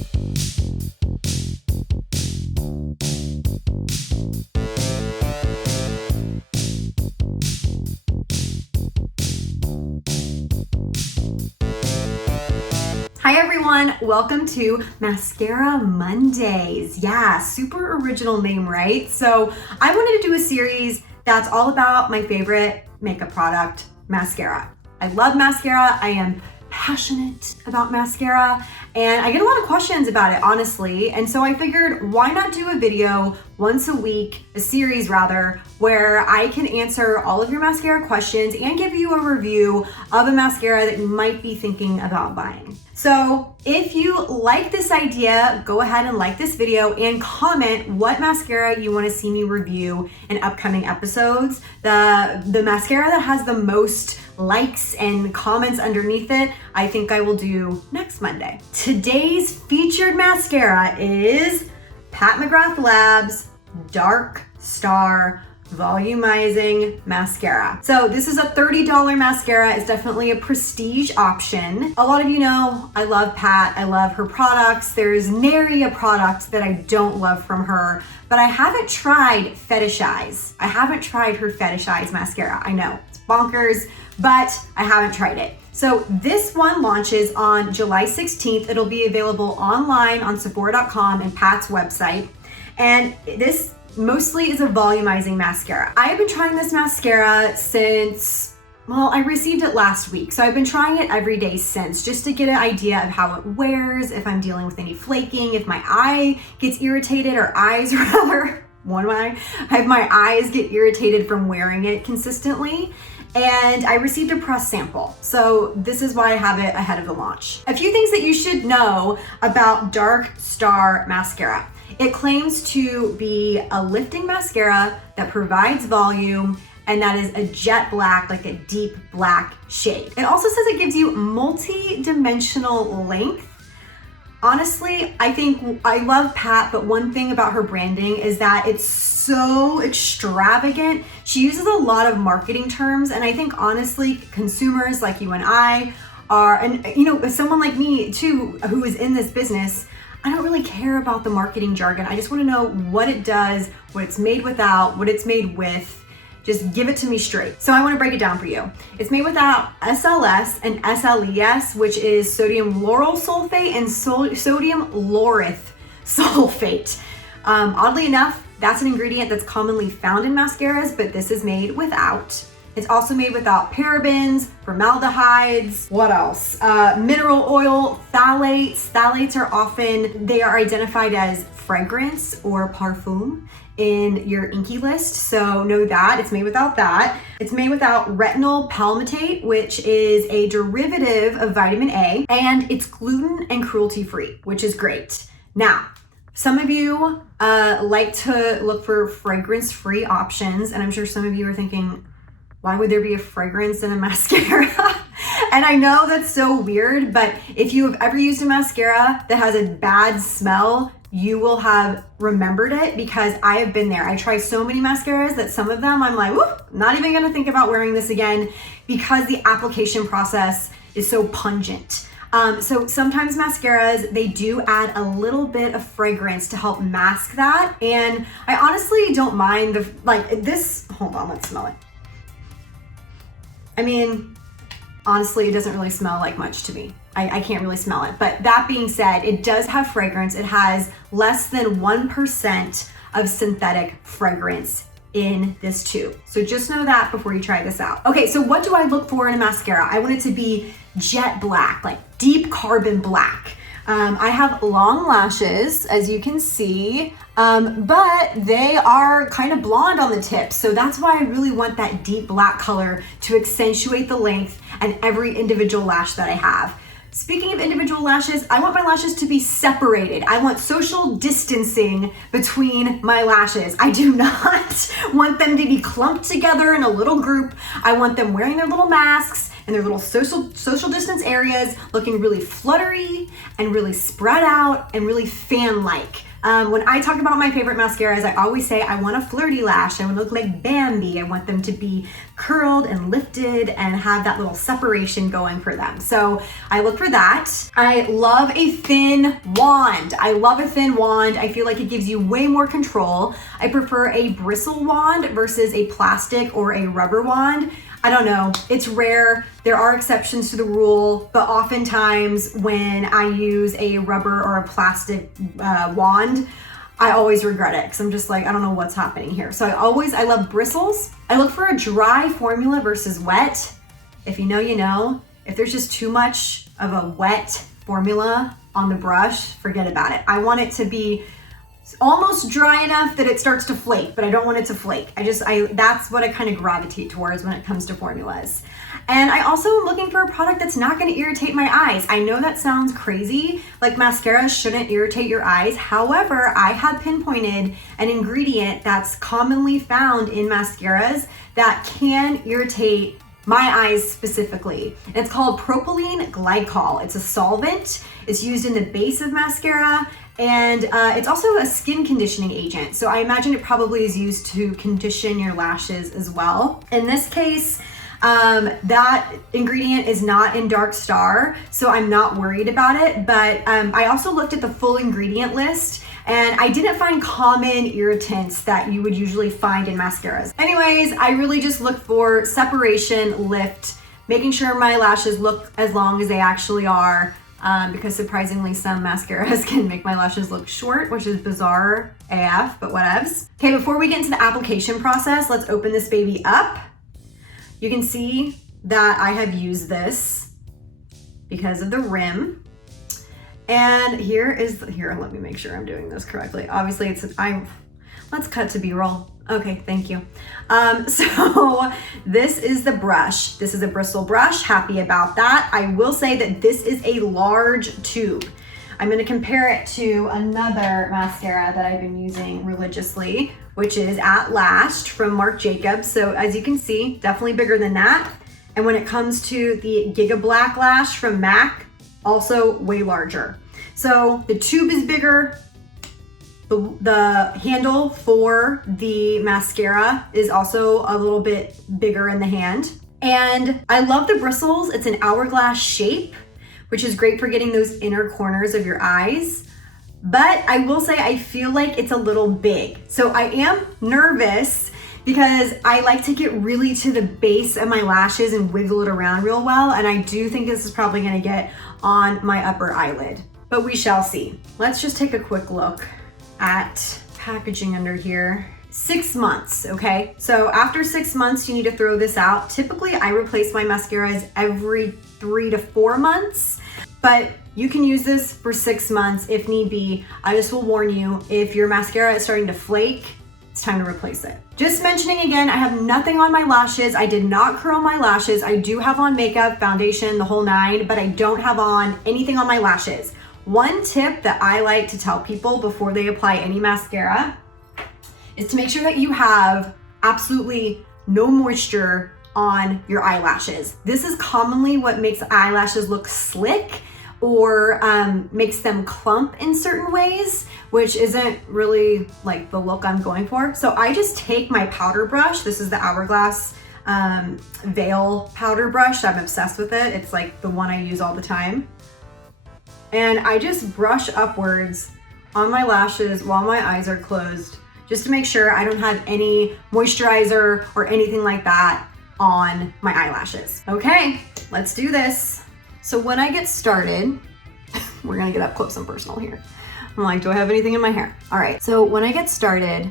Hi everyone, welcome to Mascara Mondays. Yeah, super original name, right? So I wanted to do a series that's all about my favorite makeup product, mascara. I love mascara. I am passionate about mascara and I get a lot of questions about it, honestly. And so I figured, why not do a video once a week, a series rather, where I can answer all of your mascara questions and give you a review of a mascara that you might be thinking about buying. So if you like this idea, go ahead and like this video and comment what mascara you want to see me review in upcoming episodes. The mascara that has the most likes and comments underneath it, I think I will do next Monday. Today's featured mascara is Pat McGrath Labs Dark Star Volumizing Mascara. So this is a $30 mascara. It's definitely a prestige option. A lot of you know I love Pat. I love her products. There's nary a product that I don't love from her, but I haven't tried Fetishize. I haven't tried her Fetishize mascara. I know it's bonkers, but I haven't tried it. So this one launches on July 16th. It'll be available online on Sephora.com and Pat's website. And this mostly is a volumizing mascara. I have been trying this mascara since, well, I received it last week. So I've been trying it every day since, just to get an idea of how it wears, if I'm dealing with any flaking, if my eye gets irritated, or eyes rather, one of my eyes get irritated from wearing it consistently. And I received a press sample. So this is why I have it ahead of the launch. A few things that you should know about Dark Star Mascara. It claims to be a lifting mascara that provides volume, and that is a jet black, like a deep black shade. It also says it gives you multi-dimensional length. Honestly, I love Pat, but one thing about her branding is that it's so extravagant. She uses a lot of marketing terms, and I think honestly, consumers like you and I are, and you know, someone like me too, who is in this business, I don't really care about the marketing jargon. I just want to know what it does, what it's made without, what it's made with. Just give it to me straight. So I want to break it down for you. It's made without SLS and SLES, which is sodium lauryl sulfate and sodium laureth sulfate. Oddly enough, that's an ingredient that's commonly found in mascaras, but this is made without. It's also made without parabens, formaldehydes, what else? Mineral oil, phthalates. Phthalates are often, they are identified as fragrance or parfum in your inky list. So know that, it's made without that. It's made without retinol palmitate, which is a derivative of vitamin A, and it's gluten and cruelty free, which is great. Now, some of you like to look for fragrance free options, and I'm sure some of you are thinking, why would there be a fragrance in a mascara? And I know that's so weird, but if you have ever used a mascara that has a bad smell, you will have remembered it, because I have been there. I try so many mascaras that some of them I'm like, whoop, not even gonna think about wearing this again, because the application process is so pungent. So sometimes mascaras, they do add a little bit of fragrance to help mask that. And I honestly don't mind this, hold on, let's smell it. I mean, honestly, it doesn't really smell like much to me. I can't really smell it. But that being said, it does have fragrance. It has less than 1% of synthetic fragrance in this tube. So just know that before you try this out. Okay, so what do I look for in a mascara? I want it to be jet black, like deep carbon black. I have long lashes, as you can see, but they are kind of blonde on the tips. So that's why I really want that deep black color to accentuate the length and every individual lash that I have. Speaking of individual lashes, I want my lashes to be separated. I want social distancing between my lashes. I do not want them to be clumped together in a little group. I want them wearing their little masks and their little social distance areas, looking really fluttery and really spread out and really fan-like. When I talk about my favorite mascaras, I always say I want a flirty lash. I want to look like Bambi. I want them to be curled and lifted and have that little separation going for them. So I look for that. I love a thin wand. I love a thin wand. I feel like it gives you way more control. I prefer a bristle wand versus a plastic or a rubber wand. I don't know, it's rare. There are exceptions to the rule, but oftentimes when I use a rubber or a plastic wand, I always regret it because I'm just like, I don't know what's happening here. So I love bristles. I look for a dry formula versus wet. If you know, you know. If there's just too much of a wet formula on the brush, forget about it. I want it to be almost dry enough that it starts to flake, but I don't want it to flake. That's what I kind of gravitate towards when it comes to formulas. And I also am looking for a product that's not going to irritate my eyes. I know that sounds crazy, like mascaras shouldn't irritate your eyes. However, I have pinpointed an ingredient that's commonly found in mascaras that can irritate my eyes specifically. And it's called propylene glycol. It's a solvent. It's used in the base of mascara. And it's also a skin conditioning agent. So I imagine it probably is used to condition your lashes as well. In this case, that ingredient is not in Dark Star, so I'm not worried about it. But I also looked at the full ingredient list and I didn't find common irritants that you would usually find in mascaras. Anyways, I really just look for separation, lift, making sure my lashes look as long as they actually are. Because surprisingly some mascaras can make my lashes look short, which is bizarre AF, but whatevs. Okay, before we get into the application process, let's open this baby up. You can see that I have used this because of the rim. And here, let me make sure I'm doing this correctly. Obviously let's cut to B-roll. Okay, thank you. So this is the brush. This is a bristle brush, happy about that. I will say that this is a large tube. I'm gonna compare it to another mascara that I've been using religiously, which is at Lash from Marc Jacobs. So as you can see, definitely bigger than that. And when it comes to the Giga Black Lash from MAC, also way larger. So the tube is bigger. The handle for the mascara is also a little bit bigger in the hand. And I love the bristles. It's an hourglass shape, which is great for getting those inner corners of your eyes. But I will say I feel like it's a little big. So I am nervous because I like to get really to the base of my lashes and wiggle it around real well. And I do think this is probably gonna get on my upper eyelid, but we shall see. Let's just take a quick look at packaging under here. 6 months, okay? So after 6 months, you need to throw this out. Typically, I replace my mascaras every 3 to 4 months, but you can use this for 6 months if need be. I just will warn you, if your mascara is starting to flake, it's time to replace it. Just mentioning again, I have nothing on my lashes. I did not curl my lashes. I do have on makeup, foundation, the whole nine, but I don't have on anything on my lashes. One tip that I like to tell people before they apply any mascara is to make sure that you have absolutely no moisture on your eyelashes. This is commonly what makes eyelashes look slick or makes them clump in certain ways, which isn't really like the look I'm going for. So I just take my powder brush. This is the Hourglass Veil powder brush. I'm obsessed with it. It's like the one I use all the time. And I just brush upwards on my lashes while my eyes are closed, just to make sure I don't have any moisturizer or anything like that on my eyelashes. Okay, let's do this. So when I get started, we're gonna get up close and personal here. I'm like, do I have anything in my hair? All right, so when I get started,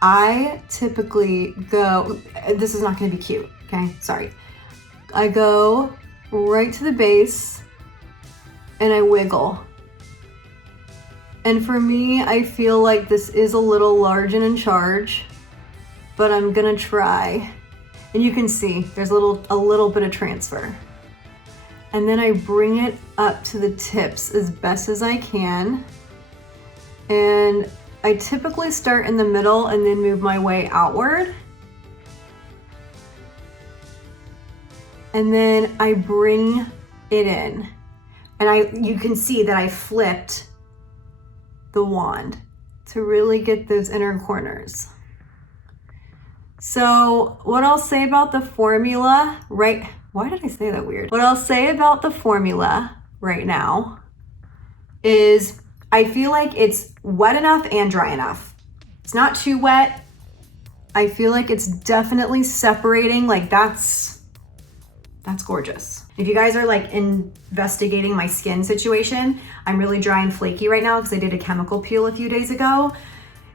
I typically go, this is not gonna be cute, okay, sorry. I go right to the base and I wiggle. And for me, I feel like this is a little large and in charge, but I'm gonna try. And you can see there's a little bit of transfer. And then I bring it up to the tips as best as I can. And I typically start in the middle and then move my way outward. And then I bring it in. And you can see that I flipped the wand. to really get those inner corners. So what I'll say about the formula, right? Why did I say that weird? What I'll say about the formula right now is I feel like it's wet enough and dry enough. It's not too wet. I feel like it's definitely separating. Like that's gorgeous. If you guys are like investigating my skin situation, I'm really dry and flaky right now because I did a chemical peel a few days ago.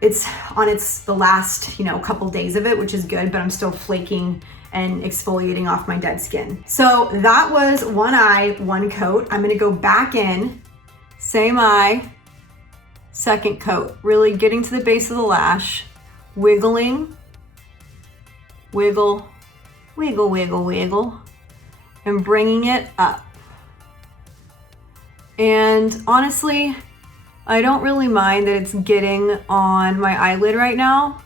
It's on the last, couple days of it, which is good, but I'm still flaking and exfoliating off my dead skin. So that was one eye, one coat. I'm gonna go back in, same eye, second coat, really getting to the base of the lash, wiggling, wiggle, wiggle, wiggle, wiggle, and bringing it up. And honestly, I don't really mind that it's getting on my eyelid right now.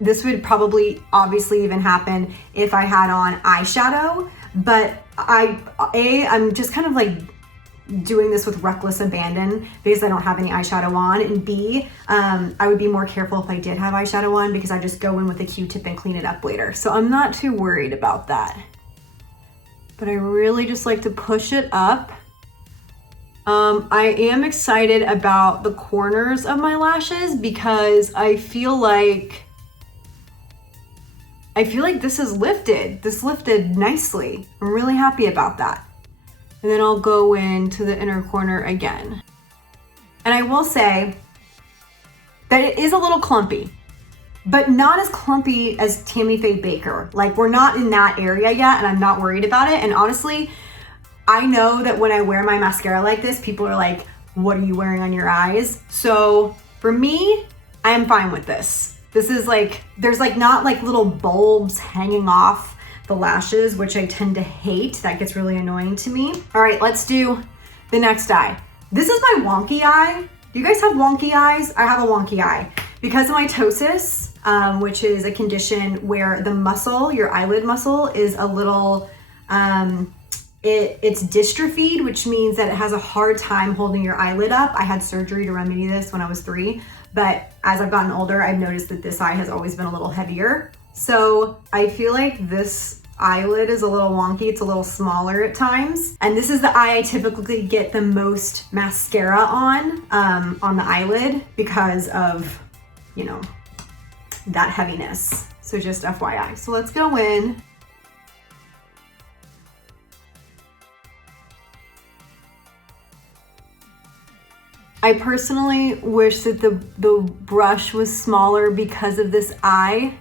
This would probably obviously even happen if I had on eyeshadow, but I'm just kind of like doing this with reckless abandon because I don't have any eyeshadow on, and B, I would be more careful if I did have eyeshadow on because I just go in with a Q-tip and clean it up later. So I'm not too worried about that. But I really just like to push it up. I am excited about the corners of my lashes because I feel like this is lifted. This lifted nicely. I'm really happy about that. And then I'll go into the inner corner again. And I will say that it is a little clumpy, but not as clumpy as Tammy Faye Baker. Like, we're not in that area yet, and I'm not worried about it. And honestly, I know that when I wear my mascara like this, people are like, what are you wearing on your eyes? So for me, I am fine with this. This is like, there's like not like little bulbs hanging off the lashes, which I tend to hate. That gets really annoying to me. All right, let's do the next eye. This is my wonky eye. Do you guys have wonky eyes? I have a wonky eye. Because of my ptosis, which is a condition where the muscle, your eyelid muscle, is a little, it's dystrophied, which means that it has a hard time holding your eyelid up. I had surgery to remedy this when I was 3, but as I've gotten older, I've noticed that this eye has always been a little heavier. So I feel like this eyelid is a little wonky. It's a little smaller at times. And this is the eye I typically get the most mascara on the eyelid because of, that heaviness. So just FYI. So let's go in. I personally wish that the brush was smaller because of this eye,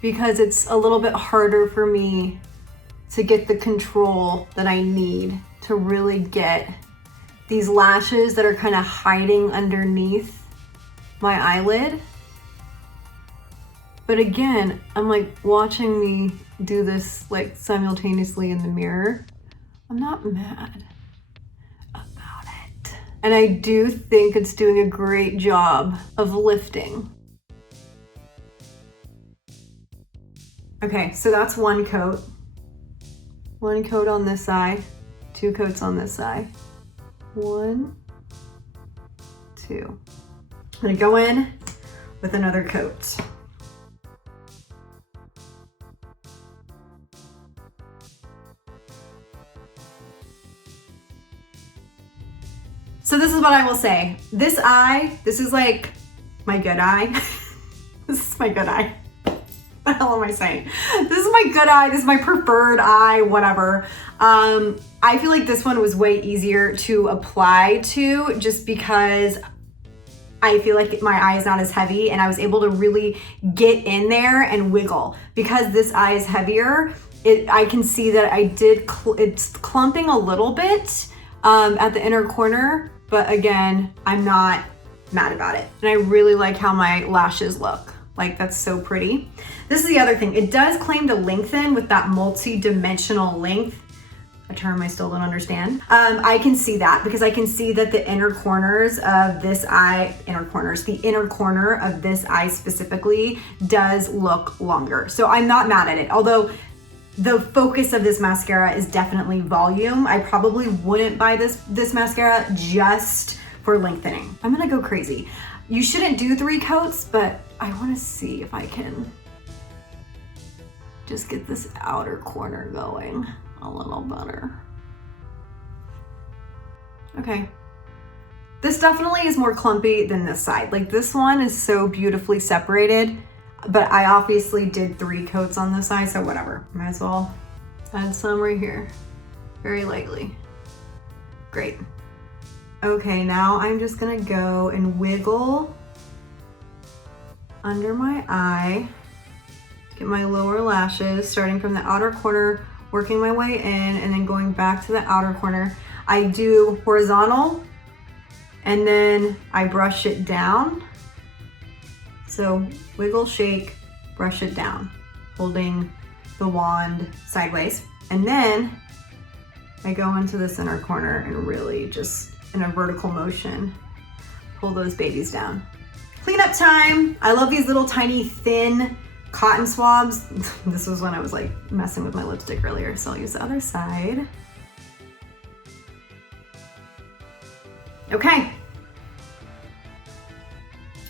because it's a little bit harder for me to get the control that I need to really get these lashes that are kind of hiding underneath my eyelid. But again, I'm like watching me do this like simultaneously in the mirror. I'm not mad about it. And I do think it's doing a great job of lifting. Okay, so that's one coat. One coat on this side, 2 coats on this side. 1, 2. I'm gonna go in with another coat. So this is what I will say. This eye, this is like my good eye. This is my good eye. What the hell am I saying? This is my good eye. This is my preferred eye, whatever. I feel like this one was way easier to apply to just because I feel like my eye is not as heavy and I was able to really get in there and wiggle. Because this eye is heavier, I can see that it's clumping a little bit at the inner corner, but again, I'm not mad about it. And I really like how my lashes look. Like, that's so pretty. This is the other thing. It does claim to lengthen with that multi-dimensional length, a term I still don't understand. I can see that because I can see that the inner corners of this eye, the inner corner of this eye specifically does look longer. So I'm not mad at it. Although the focus of this mascara is definitely volume. I probably wouldn't buy this mascara just for lengthening. I'm gonna go crazy. You shouldn't do 3 coats, but I wanna see if I can just get this outer corner going a little better. Okay. This definitely is more clumpy than this side. Like this one is so beautifully separated, but I obviously did 3 coats on this side, so whatever. Might as well add some right here, very lightly. Great. Okay, now I'm just gonna go and wiggle under my eye, get my lower lashes, starting from the outer corner, working my way in, and then going back to the outer corner. I do horizontal, and then I brush it down. So wiggle, shake, brush it down, holding the wand sideways. And then I go into the center corner and really just in a vertical motion, pull those babies down. Cleanup time. I love these little tiny thin cotton swabs. This was when I was like messing with my lipstick earlier, so I'll use the other side. Okay.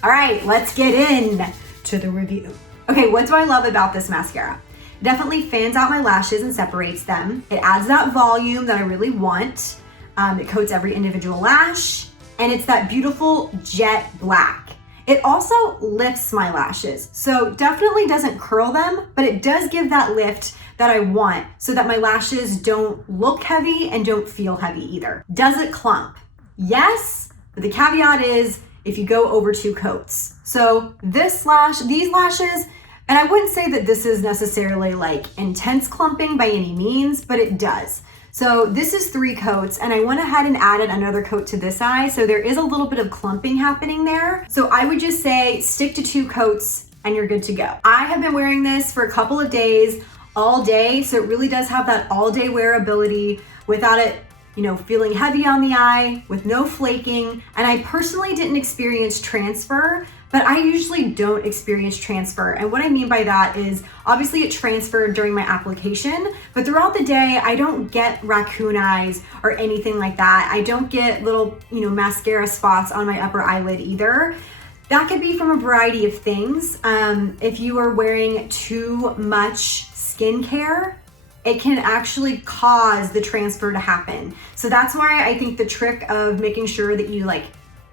All right, let's get in to the review. Okay, what do I love about this mascara? Definitely fans out my lashes and separates them. It adds that volume that I really want. It coats every individual lash, and it's that beautiful jet black. It also lifts my lashes, so definitely doesn't curl them, but it does give that lift that I want so that my lashes don't look heavy and don't feel heavy either. Does it clump? Yes, but the caveat is if you go over 2 coats. So these lashes, and I wouldn't say that this is necessarily like intense clumping by any means, but it does. So this is 3 coats, and I went ahead and added another coat to this eye, so there is a little bit of clumping happening there. So I would just say stick to 2 coats and you're good to go. I have been wearing this for a couple of days, all day, so it really does have that all day wearability without it, you know, feeling heavy on the eye, with no flaking. And I personally didn't experience transfer, but I usually don't experience transfer. And what I mean by that is obviously it transferred during my application, but throughout the day, I don't get raccoon eyes or anything like that. I don't get little, you know, mascara spots on my upper eyelid either. That could be from a variety of things. If you are wearing too much skincare, it can actually cause the transfer to happen. So that's why I think the trick of making sure that you like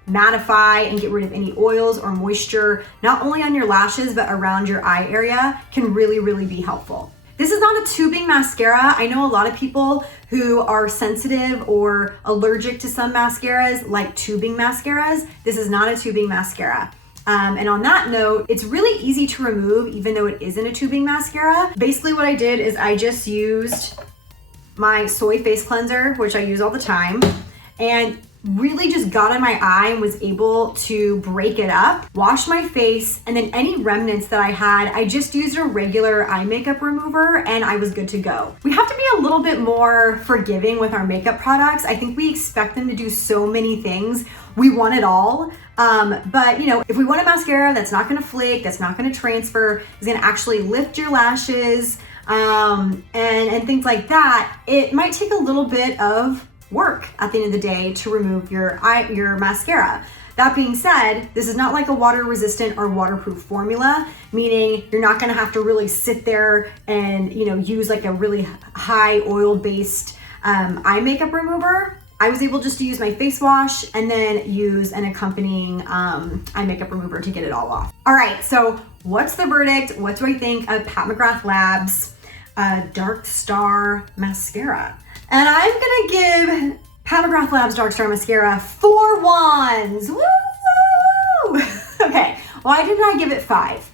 mattify and get rid of any oils or moisture, not only on your lashes, but around your eye area can really, really be helpful. This is not a tubing mascara. I know a lot of people who are sensitive or allergic to some mascaras like tubing mascaras. This is not a tubing mascara. And on that note, it's really easy to remove even though it isn't a tubing mascara. Basically what I did is I just used my soy face cleanser, which I use all the time, and really just got on my eye and was able to break it up, wash my face, and then any remnants that I had, I just used a regular eye makeup remover and I was good to go. We have to be a little bit more forgiving with our makeup products. I think we expect them to do so many things. We want it all. But you know, if we want a mascara that's not gonna flake, that's not gonna transfer, is gonna actually lift your lashes, and things like that, it might take a little bit of work at the end of the day to remove your mascara. That being said, this is not like a water resistant or waterproof formula, meaning you're not gonna have to really sit there and, you know, use like a really high oil based eye makeup remover. I was able just to use my face wash and then use an accompanying eye makeup remover to get it all off. All right, so what's the verdict? What do I think of Pat McGrath Labs Dark Star Mascara? And I'm gonna give Pat McGrath Labs Dark Star Mascara 4 wands. Woo! Okay, why didn't I give it 5?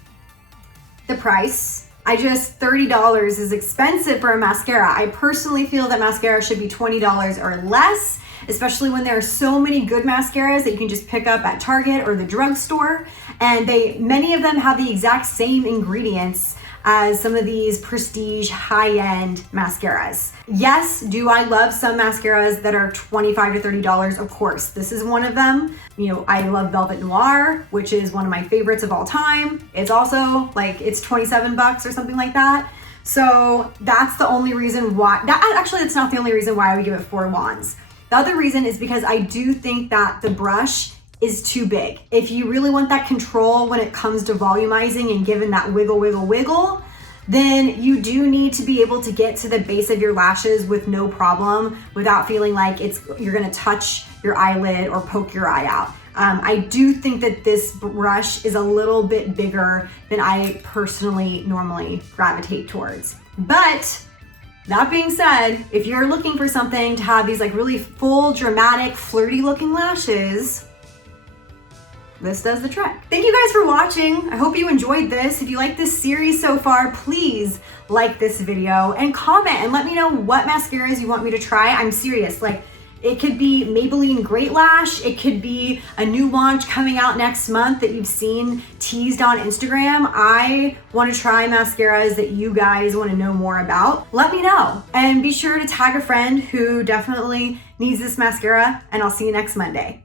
The price. $30 is expensive for a mascara. I personally feel that mascara should be $20 or less, especially when there are so many good mascaras that you can just pick up at Target or the drugstore. And many of them have the exact same ingredients as some of these prestige high-end mascaras. Yes, do I love some mascaras that are $25 to $30? Of course, this is one of them. You know, I love Velvet Noir, which is one of my favorites of all time. It's also like, it's 27 bucks or something like that. So that's the only reason why, actually it's not the only reason why I would give it 4 wands. The other reason is because I do think that the brush is too big. If you really want that control when it comes to volumizing and giving that wiggle, wiggle, wiggle, then you do need to be able to get to the base of your lashes with no problem without feeling like you're gonna touch your eyelid or poke your eye out. I do think that this brush is a little bit bigger than I personally normally gravitate towards. But that being said, if you're looking for something to have these like really full, dramatic, flirty looking lashes, this does the trick. Thank you guys for watching. I hope you enjoyed this. If you like this series so far, please like this video and comment and let me know what mascaras you want me to try. I'm serious. Like, it could be Maybelline Great Lash. It could be a new launch coming out next month that you've seen teased on Instagram. I want to try mascaras that you guys want to know more about. Let me know. And be sure to tag a friend who definitely needs this mascara, and I'll see you next Monday.